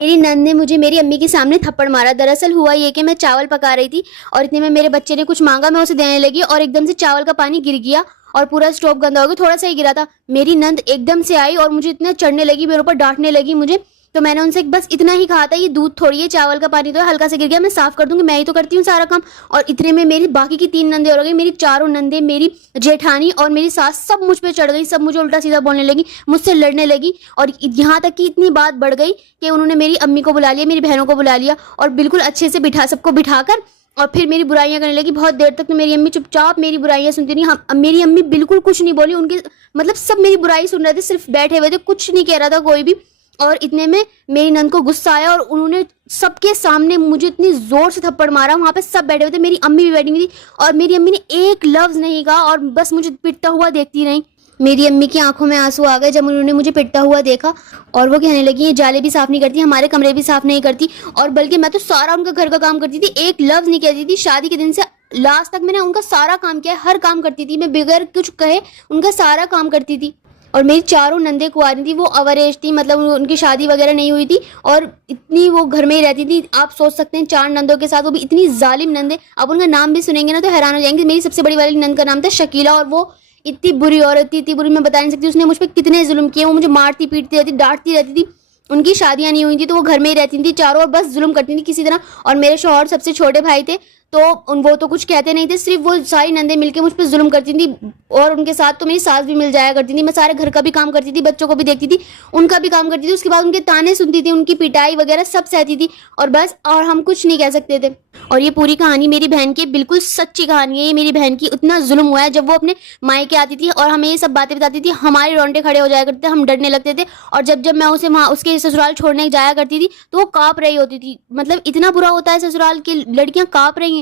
मेरी नंद ने मुझे मेरी अम्मी के सामने थप्पड़ मारा। दरअसल हुआ ये कि मैं चावल पका रही थी और इतने में मेरे बच्चे ने कुछ मांगा, मैं उसे देने लगी और एकदम से चावल का पानी गिर गया और पूरा स्टोव गंदा हो गया। थोड़ा सा ही गिरा था। मेरी नंद एकदम से आई और मुझे इतना चढ़ने लगी, मेरे ऊपर डांटने लगी मुझे। तो मैंने उनसे बस इतना ही कहा था, ये दूध थोड़ी है, चावल का पानी तो है, हल्का से गिर गया, मैं साफ कर दूंगी, मैं ही तो करती हूँ सारा काम। और इतने में मेरी बाकी की 3 नंदे हो गई, मेरी 4 नंदे, मेरी जेठानी और मेरी सास सब मुझ पे चढ़ गई, सब मुझे उल्टा सीधा बोलने लगी, मुझसे लड़ने लगी। और यहाँ तक कि इतनी बात बढ़ गई कि उन्होंने मेरी अम्मी को बुला लिया, मेरी बहनों को बुला लिया और बिल्कुल अच्छे से सबको बिठाकर और फिर मेरी बुराइयां करने लगी। बहुत देर तक तो मेरी अम्मी चुपचाप मेरी बुराइयां सुनती रही। मेरी अम्मी बिल्कुल कुछ नहीं बोली, उनके मतलब सब मेरी बुराई सुन रहे थे, सिर्फ बैठे हुए थे, कुछ नहीं कह रहा था कोई भी। और इतने में मेरी नंद को गुस्सा आया और उन्होंने सबके सामने मुझे इतनी जोर से थप्पड़ मारा। वहां पे सब बैठे हुए थे, मेरी अम्मी भी बैठी हुई थी और मेरी अम्मी ने एक लफ्ज नहीं कहा और बस मुझे पिटता हुआ देखती रही। मेरी अम्मी की आंखों में आंसू आ गए जब उन्होंने मुझे पिटता हुआ देखा और वो कहने लगी, ये जाले भी साफ नहीं करती, हमारे कमरे भी साफ नहीं करती। और बल्कि मैं तो सारा उनका घर का काम करती थी, एक लफ्ज नहीं कहती थी। शादी के दिन से लास्ट तक मैंने उनका सारा काम किया, हर काम करती थी मैं, बगैर कुछ कहे उनका सारा काम करती थी। और मेरी 4 नंदे कुंवारी थी, वो अवरेज थी, मतलब उनकी शादी वगैरह नहीं हुई थी और इतनी वो घर में ही रहती थी। आप सोच सकते हैं 4 नंदों के साथ, वो भी इतनी जालिम नंदे। आप उनका नाम भी सुनेंगे ना तो हैरान हो जाएंगे। मेरी सबसे बड़ी वाली नंद का नाम था शकीला और वो इतनी बुरी औरत थी, इतनी बुरी मैं बता नहीं सकती। उसने मुझ पर कितने जुल्म किए, वो मुझे मारती पीटती रहती, डांटती रहती थी। उनकी शादियां नहीं हुई थी तो वो घर में ही रहती थी चारों और बस जुल्म करती थी किसी तरह। और मेरे शौहर सबसे छोटे भाई थे तो वो तो कुछ कहते नहीं थे, सिर्फ वो सारी नंदे मिलके मुझ पर जुल्म करती थी। और उनके साथ तो मेरी सास भी मिल जाया करती थी। मैं सारे घर का भी काम करती थी, बच्चों को भी देखती थी, उनका भी काम करती थी। उसके बाद उनके ताने सुनती थी, उनकी पिटाई वगैरह सब सहती थी और बस, और हम कुछ नहीं कह सकते थे। और ये पूरी कहानी मेरी बहन की बिल्कुल सच्ची कहानी है। ये मेरी बहन की उतना जुल्म हुआ है, जब वो अपने मायके आती थी और हमें ये सब बातें बताती थी, हमारे रोंगटे खड़े हो जाया करते थे, हम डरने लगते थे। और जब जब मैं उसे वहाँ उसके ससुराल छोड़ने जाया करती थी तो वो कांप रही होती थी। मतलब इतना बुरा होता है ससुराल की लड़कियां कांप रही हैं।